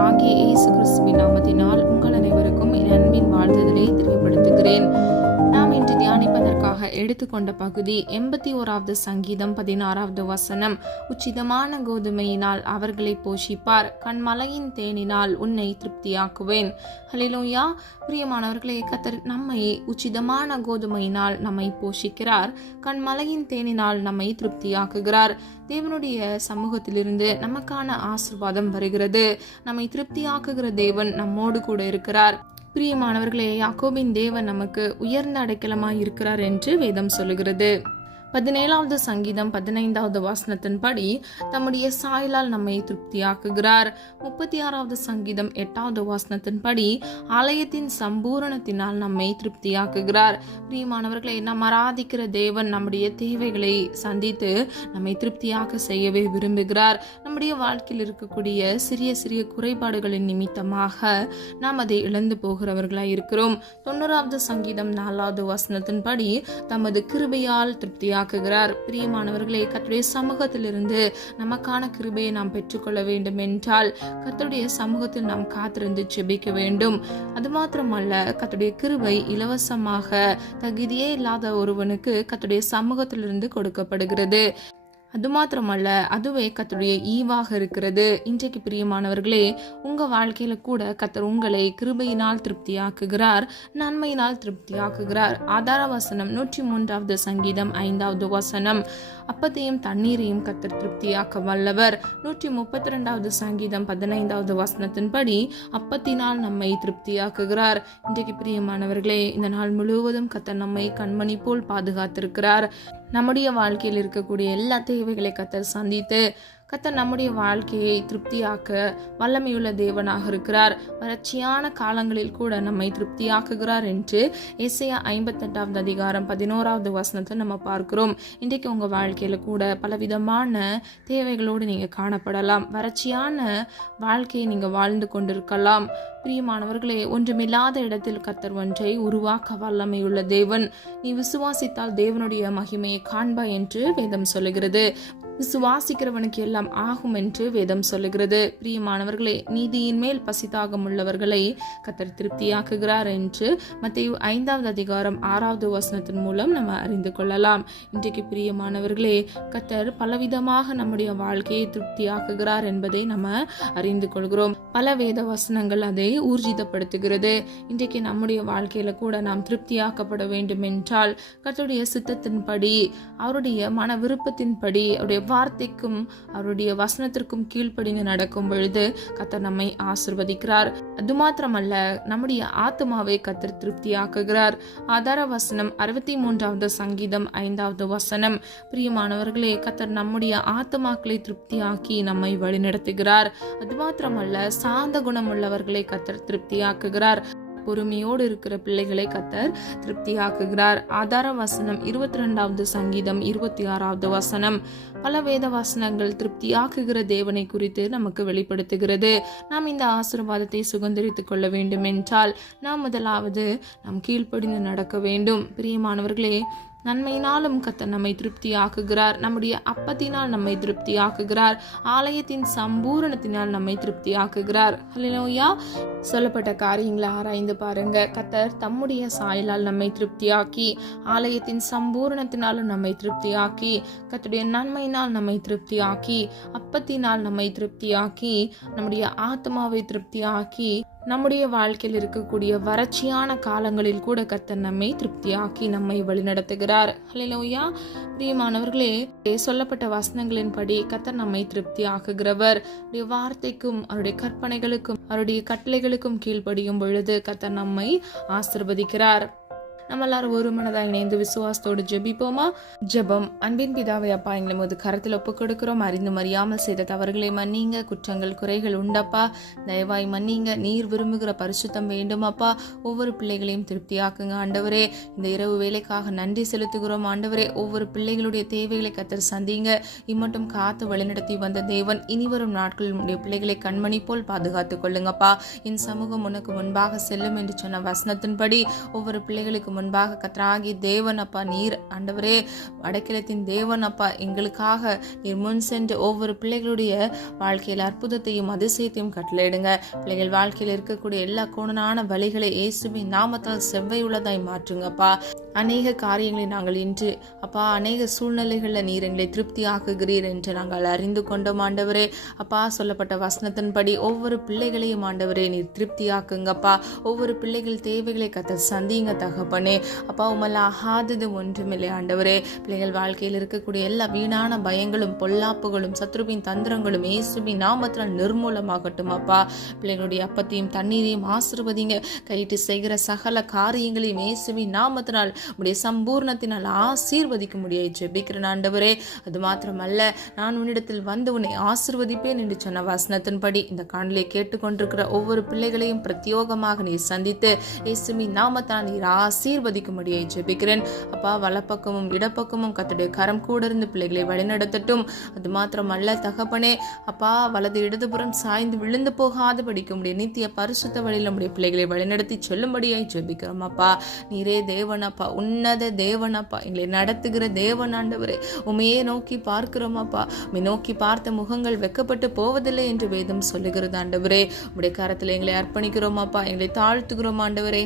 ஆண்டவராகிய இயேசு கிறிஸ்துவின் நாமத்தினால் உங்கள் அனைவருக்கும் என் அன்பின் வாழ்த்துதலை தெரியப்படுத்துகிறேன். நாம் இன்று தியானிப்பதற்காக எடுத்துக்கொண்ட பகுதி 81வது சங்கீதம் 16வது வசனம். உச்சிதமான கோதுமையினால் அவர்களை போஷிப்பார், கண்மலையின் தேனினால் உன்னை திருப்தியாக்குவேன். ஹல்லேலூயா. பிரியமானவர்களே, கர்த்தர் நம்மை உச்சிதமான கோதுமையினால் நம்மை போஷிக்கிறார், கண்மலையின் தேனினால் நம்மை திருப்தியாக்குகிறார். தேவனுடைய சமூகத்திலிருந்து நமக்கான ஆசீர்வாதம் வருகிறது. நம்மை திருப்தியாக்குகிற தேவன் நம்மோடு கூட இருக்கிறார். பிரியமானவர்களே, யாக்கோபின் தேவன் நமக்கு உயர்ந்த அடைக்கலமாய் இருக்கிறார் என்று வேதம் சொல்லுகிறது. 17வது சங்கீதம் 15வது வசனத்தின்படி தம்முடைய சாயலால் நம்மை திருப்தியாக்குகிறார். 36வது சங்கீதம் 8வது வசனத்தின்படி ஆலயத்தின் சம்பூரணத்தினால் நம்மை திருப்தியாக்குகிறார். பிரியமானவர்களை, நாம் ஆராதிக்கிற தேவன் நம்முடைய தேவைகளை சந்தித்து நம்மை திருப்தியாக செய்யவே விரும்புகிறார். நம்முடைய வாழ்க்கையில் இருக்கக்கூடிய சிறிய சிறிய குறைபாடுகளின் நிமித்தமாக நாம் அதை இழந்து போகிறவர்களாய் இருக்கிறோம். 90வது சங்கீதம் 4வது வசனத்தின்படி தமது கிருபையால் திருப்தியாக பிரியமானவர்களே, கர்த்தருடைய சமூகத்திலிருந்து நமக்கான கிருபையை நாம் பெற்றுக்கொள்ள வேண்டும் என்றால் கர்த்தருடைய சமூகத்தில் நாம் காத்திருந்து ஜெபிக்க வேண்டும். அது மாத்திரமல்ல, கர்த்தருடைய கிருபை இலவசமாக தகுதியே இல்லாத ஒருவனுக்கு கர்த்தருடைய சமூகத்திலிருந்து கொடுக்கப்படுகிறது. அது மாத்திரமல்ல, அதுவே கர்த்தருடைய ஈவாக இருக்கிறது. இன்றைக்கு பிரியமானவர்களே, உங்க வாழ்க்கையில கூட கர்த்தர் உங்களை கிருபையினால் திருப்தியாக்குகிறார், நன்மையினால் திருப்தியாக்குகிறார். ஆதார வசனம் 103வது சங்கீதம் 5வது வசனம். அப்பத்தையும் தண்ணீரையும் கர்த்தர் திருப்தியாக்க வல்லவர். 132வது சங்கீதம் 15வது வசனத்தின்படி அப்பத்தினால் நம்மை திருப்தியாக்குகிறார். இன்றைக்கு பிரியமானவர்களே, இந்த நாள் முழுவதும் கர்த்தர் நம்மை கண்மணி போல் பாதுகாத்திருக்கிறார். நம்முடைய வாழ்க்கையில் இருக்கக்கூடிய எல்லா தேவைகளை கர்த்தர் சந்தித்து கர்த்தர் நம்முடைய வாழ்க்கையை திருப்தியாக்க வல்லமையுள்ள தேவனாக இருக்கிறார். வறட்சியான காலங்களில் கூட நம்மை திருப்தியாக்குகிறார் என்று ஏசாயா 58வது அதிகாரம் 11வது வசனத்தை நம்ம பார்க்கிறோம். இன்றைக்கு உங்க வாழ்க்கையில கூட பலவிதமான தேவைகளோடு நீங்க காணப்படலாம். வறட்சியான வாழ்க்கையை நீங்க வாழ்ந்து கொண்டிருக்கலாம். பிரியமானவர்களே, ஒன்றுமில்லாத இடத்தில் கர்த்தர் ஒன்றை உருவாக்க வல்லமையுள்ள தேவன். நீ விசுவாசித்தால் தேவனுடைய மகிமையை காண்பாய் என்று வேதம் சொல்லுகிறது. விசுவாசிக்கிறவனுக்கு எல்லாம் ஆகும் என்று வேதம் சொல்லுகிறது. பிரியமானவர்களே, நீதியின் மேல் பசிதாகம் உள்ளவர்களை கர்த்தர் திருப்தியாக்குகிறார் என்று மத்தேயு 5வது அதிகாரம் 6வது வசனத்தின் மூலம் நம்ம அறிந்து கொள்ளலாம். இன்றைக்கு பிரியமானவர்களே, கர்த்தர் பலவிதமாக நம்முடைய வாழ்க்கையை திருப்தியாக்குகிறார் என்பதை நம்ம அறிந்து கொள்கிறோம். பல வேத வசனங்கள் அதை ஊர்ஜிதப்படுத்துகிறது. இன்றைக்கு நம்முடைய வாழ்க்கையில கூட நாம் திருப்தியாக்கப்பட வேண்டும் என்றால் கர்த்தருடைய சித்தத்தின்படி, அவருடைய மன விருப்பத்தின்படி, அவருடைய வார்த்தைக்கும் அவருடைய வசனத்திற்கும் கீழ்ப்படிந்து நடக்கும் பொழுது கர்த்தர் நம்மை ஆசீர்வதிக்கிறார். அது மாத்திரமல்ல, நம்முடைய ஆத்மாவை கர்த்தர் திருப்தியாக்குகிறார். ஆதார வசனம் 63வது சங்கீதம் 5வது வசனம். பிரியமானவர்களே, கர்த்தர் நம்முடைய ஆத்மாக்களை திருப்தியாக்கி நம்மை வழிநடத்துகிறார். அது மாத்திரமல்ல, சாந்த குணம் உள்ளவர்களை கர்த்தர் திருப்தியாக்குகிறார். பொறுமையோடு இருக்கிற பிள்ளைகளை கர்த்தர் திருப்தியாக்குகிறார். ஆதார வசனம் 22வது சங்கீதம் 26வது வசனம். பல வேத வசனங்கள் திருப்தியாக்குகிற தேவனை குறித்து நமக்கு வெளிப்படுத்துகிறது. நாம் இந்த ஆசீர்வாதத்தை சுதந்திரித்துக் கொள்ள வேண்டும் என்றால் நாம் முதலாவது நாம் கீழ்ப்படிந்து நடக்க வேண்டும். பிரியமானவர்களே, நன்மையினாலும் கர்த்தர் நம்மை திருப்தியாக்குகிறார். நம்முடைய அப்பத்தினால் நம்மை திருப்தியாக்குகிறார். ஆலயத்தின் சம்பூரணத்தினால் நம்மை திருப்தியாக்குகிறார். ஹல்லேலூயா. சொல்லப்பட்ட காரியங்களை ஆராய்ந்து பாருங்க. கர்த்தர் தம்முடைய சாயலால் நம்மை திருப்தியாக்கி, ஆலயத்தின் சம்பூரணத்தினாலும் நம்மை திருப்தியாக்கி, கர்த்தருடைய நன்மையினால் நம்மை திருப்தியாக்கி, அப்பத்தினால் நம்மை திருப்தியாக்கி, நம்முடைய ஆத்மாவை திருப்தியாக்கி, நம்முடைய வாழ்க்கையில் இருக்கக்கூடிய வறட்சியான காலங்களில் கூட கர்த்தர் நம்மை திருப்தியாக்கி நம்மை வழிநடத்துகிறார். ஹல்லேலூயா. பிரியமானவர்களே, சொல்லப்பட்ட வசனங்களின்படி கர்த்தர் நம்மை திருப்தியாக்குகிறவர். அவருடைய வார்த்தைக்கும் அவருடைய கற்பனைகளுக்கும் அவருடைய கட்டளைகளுக்கும் கீழ்ப்படியும் பொழுது கர்த்தர் நம்மை ஆசீர்வதிக்கிறார். நம்ம எல்லாரும் ஒரு மனதாக இணைந்து விசுவாசத்தோடு ஜெபிப்போமா? ஜெபம். அன்பின் பிதாவே, அப்பா, எங்களை போது கருத்தில் ஒப்புக் கொடுக்கிறோம். அறிந்து அறியாமல் செய்த தவறுகளை மன்னிங்க. குற்றங்கள் குறைகள் உண்டப்பா, தயவாய் மன்னிங்க. நீர் விரும்புகிற பரிசுத்தம் வேண்டும் அப்பா. ஒவ்வொரு பிள்ளைகளையும் திருப்தியாக்குங்க ஆண்டவரே. இந்த இரவு வேலைக்காக நன்றி செலுத்துகிறோம் ஆண்டவரே. ஒவ்வொரு பிள்ளைகளுடைய தேவைகளை கர்த்தர் சந்திங்க. இம்மட்டும் காத்து வழிநடத்தி வந்த தேவன் இனி வரும் நாட்களில் உடைய பிள்ளைகளை கண்மணி போல் பாதுகாத்துக் கொள்ளுங்கப்பா. என் சமூகம் உனக்கு முன்பாக செல்லும் என்று சொன்ன வசனத்தின்படி ஒவ்வொரு பிள்ளைகளுக்கு முன்பாக கர்த்தராகி தேவன் அப்பா, நீர் ஆண்டவரே வடக்கிழத்தின் தேவன் அப்பா, எங்களுக்காக நீர் முன் சென்று ஒவ்வொரு பிள்ளைகளுடைய வாழ்க்கையில் அற்புதத்தையும் அதிசயத்தையும் கட்டளையிடுங்க. பிள்ளைகள் வாழ்க்கையில் இருக்கக்கூடிய எல்லா கோணனான வழிகளை இயேசுவின் நாமத்தால் செவ்வை உள்ளதாய் மாற்றுங்கப்பா. அநேக காரியங்களை நாங்கள் இன்று அப்பா, அநேக சூழ்நிலைகளில் நீர் எங்களை திருப்தி ஆக்குகிறீர் என்று நாங்கள் அறிந்து கொண்டோம் ஆண்டவரே. அப்பா, சொல்லப்பட்ட வசனத்தின்படி ஒவ்வொரு பிள்ளைகளையும் ஆண்டவரே நீர் திருப்தி ஆக்குங்கப்பா. ஒவ்வொரு பிள்ளைகள் தேவைகளை கர்த்தர் சந்திங்க தகப்பனே. அப்பா, உமல்ல ஆகாதது ஒன்றுமில்லை ஆண்டவரே. பிள்ளைகள் வாழ்க்கையில் இருக்கக்கூடிய எல்லா வீணான பயங்களும் பொல்லாப்புகளும் சத்ருவின் தந்திரங்களும் இயேசுவின் நாமத்தினால் நிர்மூலமாகட்டும் அப்பா. பிள்ளைகளுடைய அப்பத்தையும் தண்ணீரையும் ஆசீர்வதிங்க. கையிட்டு செய்கிற சகல காரியங்களையும் இயேசுவின் நாமத்தினால் உடைய சம்பூர்ணத்தினால் ஆசீர்வதிக்க முடியாது ஜெபிக்கிறேன் ஆண்டவரே. அது மாத்திரமல்ல, நான் உன்னிடத்தில் வந்து உன்னை ஆசீர்வதிப்பேன் என்று சொன்ன வசனத்தின்படி இந்த காணொலியை கேட்டுக்கொண்டிருக்கிற ஒவ்வொரு பிள்ளைகளையும் பிரத்யோகமாக நீர் சந்தித்து இயேசுவின் நாமத்தால் நீர் ஆசீர்வதிக்க முடியாது ஜெபிக்கிறேன் அப்பா. வலப்பக்கமும் இடப்பக்கமும் கர்த்தருடைய கரம் கூட இருந்து பிள்ளைகளை வழிநடத்தட்டும். அது மாத்திரமல்ல தகப்பனே அப்பா, வலது இடதுபுறம் சாய்ந்து விழுந்து போகாத படிக்க முடியும் நித்திய பரிசுத்த வழியில் நம்முடைய பிள்ளைகளை வழிநடத்தி சொல்லும்படியாய் ஜெபிக்கிறோம் அப்பா. நீரே தேவன் அப்பா, உன்னத தேவன் அப்பா, எங்களை நடத்துகிற தேவன் ஆண்டவரே. உமையே நோக்கி பார்க்கிறோம் அப்பா. உம்மை நோக்கி பார்த்த முகங்கள் வெக்கப்பட்டு போவதில்லை என்று வேதம் சொல்லுகிறது ஆண்டவரே. உம்முடைய கரத்தில் எங்களை அர்ப்பணிக்கிறோம் அப்பா. எங்களை தாழ்த்துகிறோம் ஆண்டவரே.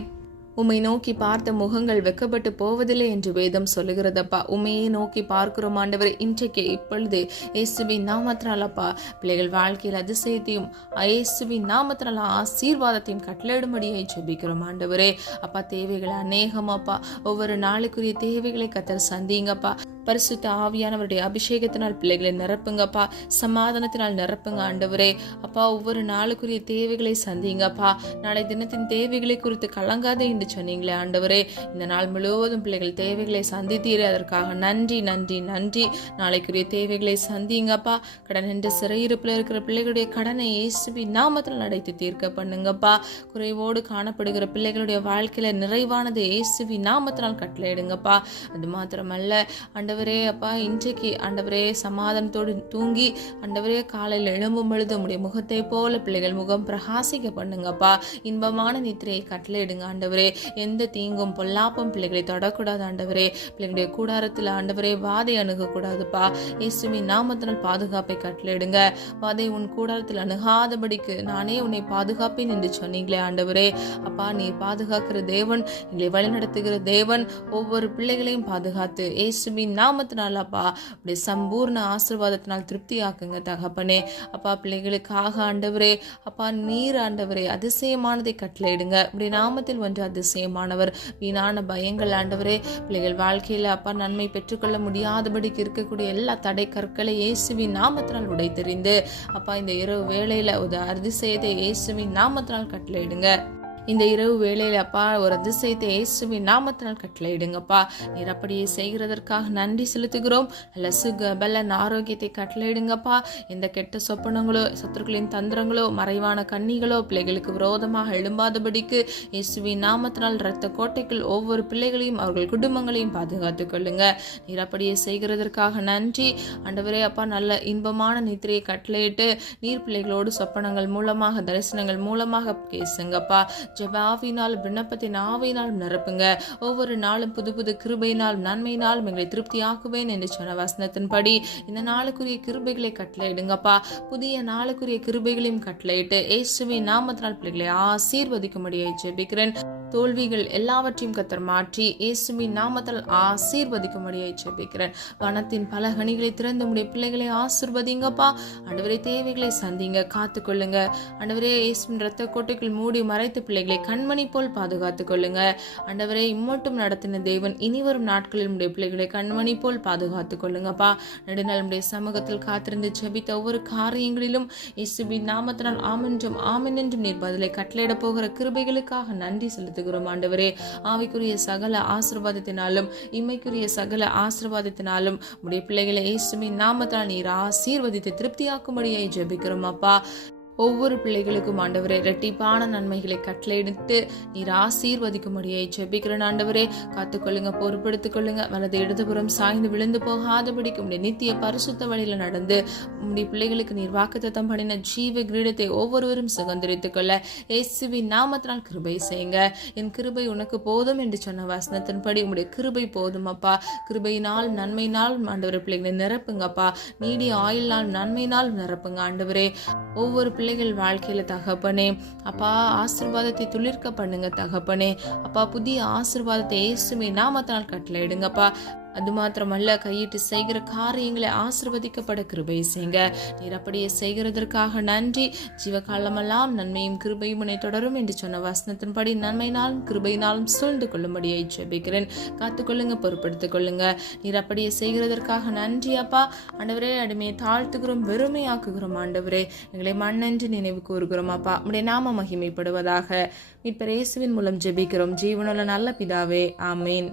உம்மை நோக்கி பார்த்த முகங்கள் வெக்கப்பட்டு போவதில்லை என்று வேதம் சொல்லுகிறதப்பா. உம்மையே நோக்கி பார்க்கிறோம் ஆண்டவரே. இன்றைக்கு இப்பொழுது இயேசுவின் நாமத்தினால் அப்பா, பிள்ளைகள் வாழ்க்கையில் அதிசயத்தையும் இயேசுவின் நாமத்தினால் ஆசீர்வாதத்தையும் கட்டளையிடும்படியாய் ஜெபிக்கிறோம் ஆண்டவரே. அப்பா, தேவைகள் அநேகம் அப்பா. ஒவ்வொரு நாளுக்குரிய தேவைகளை கர்த்தர் சந்திங்கப்பா. பரிசுத்த ஆவியானவருடைய அபிஷேகத்தினால் பிள்ளைகளை நிரப்புங்கப்பா. சமாதானத்தினால் நிரப்புங்க ஆண்டவரே. அப்பா, ஒவ்வொரு நாளுக்குரிய தேவைகளை சந்திங்கப்பா. நாளை தினத்தின் தேவைகளை குறித்து கலங்காதே என்று சொன்னீங்களே ஆண்டவரே. இந்த நாள் முழுவதும் பிள்ளைகள் தேவைகளை சந்தித்தீரே, அதற்காக நன்றி நன்றி நன்றி. நாளைக்குரிய தேவைகளை சந்திங்கப்பா. கடன் என்ற சிறையிருப்பில் இருக்கிற பிள்ளைகளுடைய கடனை இயேசுவின் நாமத்தில் அடைத்து தீர்க்க பண்ணுங்கப்பா. குறைவோடு காணப்படுகிற பிள்ளைகளுடைய வாழ்க்கையில நிறைவானது இயேசுவின் நாமத்தினால் கட்டளையிடுங்கப்பா. அது மாத்திரமல்ல ஆண்டவரே அப்பா, இன்றைக்கு ஆண்டவரே சமாதானத்தோடு தூங்கி ஆண்டவரே காலையில் எழும்பும் பொழுது உடைய முகத்தை போல பிள்ளைகள் முகம் பிரகாசிக்க பண்ணுங்கப்பா. இன்பமான நித்திரையை கட்டளையிடுங்க ஆண்டவரே. எந்த தீங்கும் பொல்லாப்பும் பிள்ளைகளை தொடக்கூடாது ஆண்டவரே. பிள்ளைகளுடைய கூடாரத்தில் ஆண்டவரே வாதை அணுகக்கூடாதுப்பா. இயேசுவின் நாமத்தினால் பாதுகாப்பை கட்டளையிடுங்க. வாதை உன் கூடாரத்தில் அணுகாதபடிக்கு நானே உன்னை பாதுகாப்பேன் என்று சொன்னீங்களே ஆண்டவரே. அப்பா, நீ பாதுகாக்கிற தேவன், எங்களை வழிநடத்துகிற தேவன். ஒவ்வொரு பிள்ளைகளையும் பாதுகாத்து இயேசுவின் நாமத்தினால் அப்பா உடைய சம்பூர்ண ஆசீர்வாதத்தினால் திருப்தி ஆக்குங்க தகப்பனே. அப்பா, பிள்ளைகளுக்காக ஆண்டவரே அப்பா, நீர் ஆண்டவரே அதிசயமானதை கட்டளையிடுங்க. உடைய நாமத்தில் ஒன்று அதிசயமானவர். வீணான பயங்கள் ஆண்டவரே பிள்ளைகள் வாழ்க்கையில அப்பா நன்மை பெற்றுக்கொள்ள முடியாதபடிக்கு இருக்கக்கூடிய எல்லா தடை கற்களை இயேசுவின் நாமத்தினால் உடைத்தெறிந்து அப்பா, இந்த இரவு வேளையில ஒரு அதிசயத்தை இயேசுவின் நாமத்தினால் கட்டளையிடுங்க. இந்த இரவு வேளையில அப்பா ஒரு அதிசயத்தை இயேசுவின் நாமத்தினால் கட்டளையிடுங்கப்பா. நீர் அப்படியே செய்கிறதற்காக நன்றி செலுத்துகிறோம். நல்ல சுக பலன் ஆரோக்கியத்தை கட்டளையிடுங்கப்பா. எந்த கெட்ட சொப்பனங்களோ சத்துருக்களின் தந்திரங்களோ மறைவான கண்ணிகளோ பிள்ளைகளுக்கு விரோதமாக எழும்பாதபடிக்கு இயேசுவின் நாமத்தினால் இரத்த கோட்டைக்குள் ஒவ்வொரு பிள்ளைகளையும் அவர்கள் குடும்பங்களையும் பாதுகாத்துக் கொள்ளுங்க. நீர் அப்படியே செய்கிறதற்காக நன்றி ஆண்டவரே. அப்பா, நல்ல இன்பமான நித்திரையை கட்டளையிட்டு நீர் பிள்ளைகளோடு சொப்பனங்கள் மூலமாக தரிசனங்கள் மூலமாக பேசுங்கப்பா. ஜெப ஆவியினால் விண்ணப்பத்தின் ஆவியினாலும் நிரப்புங்க. ஒவ்வொரு நாளும் புது புது கிருபையினாலும் நன்மையினாலும் எங்களை திருப்தி ஆக்குவேன் என்று சொன்ன வசனத்தின்படி இந்த நாளுக்குரிய கிருபைகளை கட்டளையிடுங்கப்பா. புதிய நாளுக்குரிய கிருபைகளையும் கட்டளையிட்டு இயேசுவின் நாமத்தினால் பிள்ளைகளை ஆசீர்வதிக்கும்படியாய் ஜெபிக்கிறேன். தோல்விகள் எல்லாவற்றையும் கர்த்தர் மாற்றி இயேசுவின் நாமத்தால் ஆசீர்வதிக்கும்படியாய் ஜெபிக்கிறேன். வனத்தின் பல கனிகளை திறந்து உடைய பிள்ளைகளை ஆசீர்வதிங்கப்பா. ஆண்டவரே, தேவைகளை சந்திங்க, காத்துக்கொள்ளுங்க ஆண்டவரே. இயேசுவின் இரத்த கோட்டைக்குள் மூடி மறைத்து பிள்ளைகளை கண்மணி போல் பாதுகாத்துக் கொள்ளுங்க ஆண்டவரே. இம்மட்டும் நடத்தின தேவன் இனிவரும் நாட்களில் உடைய பிள்ளைகளை கண்மணி போல் பாதுகாத்துக் கொள்ளுங்கப்பா. நெடுநாள் உடைய சமூகத்தில் காத்திருந்து ஜெபித்த ஒவ்வொரு காரியங்களிலும் இயேசுவின் நாமத்தினால் ஆமென்றும் ஆமென் என்றும் நீர் பதிலை கட்டளையிட போகிற கிருபைகளுக்காக நன்றி செலுத்துகிறோம் ஆண்டவரே. ஆவிக்குரிய சகல ஆசீர்வாதத்தினாலும் இம்மைக்குரிய சகல ஆசீர்வாதத்தினாலும் உடைய பிள்ளைகளை இயேசுவின் நாமத்தால் நீர் ஆசீர்வதித்து திருப்தியாக்கும்படியாய் ஜெபிக்கிறோம் அப்பா. ஒவ்வொரு பிள்ளைகளுக்கும் ஆண்டவரே இரட்டிப்பான நன்மைகளை கட்டளையிட்டு நீர் ஆசீர்வதிக்கும்படியை ஜெபிக்கிறேன் ஆண்டவரே. காத்துக்கொள்ளுங்க, பொறுப்படுத்திக் கொள்ளுங்க. வலது இடதுபுறம் சாய்ந்து விழுந்து போகாதபடிக்கு உடைய நித்திய பரிசுத்த வழியில நடந்து உடைய பிள்ளைகளுக்கு நீர் வாக்குத்தத்தம் பண்ணின ஜீவ கிரீடத்தை ஒவ்வொருவரும் சுதந்திரித்துக் கொள்ள இயேசுவின் நாமத்தினால் கிருபை செய்யுங்க. என் கிருபை உனக்கு போதும் என்று சொன்ன வசனத்தின்படி உங்களுடைய கிருபை போதும் அப்பா. கிருபையினால் நன்மையினால் ஆண்டவரை பிள்ளைகளை நிரப்புங்கப்பா. நீடிய ஆயுள்னால் நன்மையினால் நிரப்புங்க ஆண்டவரே. ஒவ்வொரு பிள்ளைகள் வாழ்க்கையில தகப்பனே அப்பா ஆசீர்வாதத்தை துளிர்க்க பண்ணுங்க தகப்பனே. அப்பா புதிய ஆசீர்வாதத்தை இயேசுவின் நாமத்தினால் கட்டளையிடுங்கப்பா. அது மாத்திரமல்ல, கையிட்டு செய்கிற காரியங்களை ஆசீர்வதிக்கப்பட கிருபை செய்யுங்க. நீர் அப்படியே செய்கிறதற்காக நன்றி. ஜீவகாலமெல்லாம் நன்மையும் கிருபையும் உன்னை தொடரும் என்று சொன்ன வசனத்தின்படி நன்மையினாலும் கிருபையினாலும் சூழ்ந்து கொள்ளும்படியை ஜெபிக்கிறேன். காத்துக்கொள்ளுங்க, பொறுப்படுத்திக் கொள்ளுங்க. நீர் அப்படியே செய்கிறதற்காக நன்றி அப்பா. ஆண்டவரே, அடிமையை தாழ்த்துகிறோம், வெறுமையாக்குகிறோம் ஆண்டவரே. எங்களை மண்ணென்று நினைவு கூறுகிறோம் அப்பா. உம்முடைய நாம மகிமைப்படுவதாக. மீட்பர் இயேசுவின் மூலம் ஜெபிக்கிறோம் ஜீவனுள்ள நல்ல பிதாவே, ஆமீன்.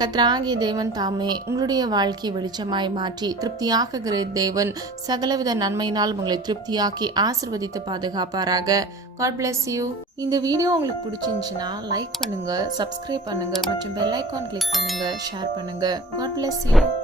கர்த்தராகிய தேவன் தாமே உங்களுடைய வாழ்க்கையை வெளிச்சமாய் மாற்றி திருப்தியாக்குகிற தேவன் சகலவித நன்மையினால் உங்களை திருப்தியாக்கி ஆசீர்வதித்து பாதுகாப்பாராக. God bless you. இந்த வீடியோ உங்களுக்கு பிடிச்சிருந்துச்சுன்னா லைக் பண்ணுங்க, சப்ஸ்கிரைப் பண்ணுங்க மற்றும் பெல் ஐகான் கிளிக் பண்ணுங்க, ஷேர் பண்ணுங்க. God bless you.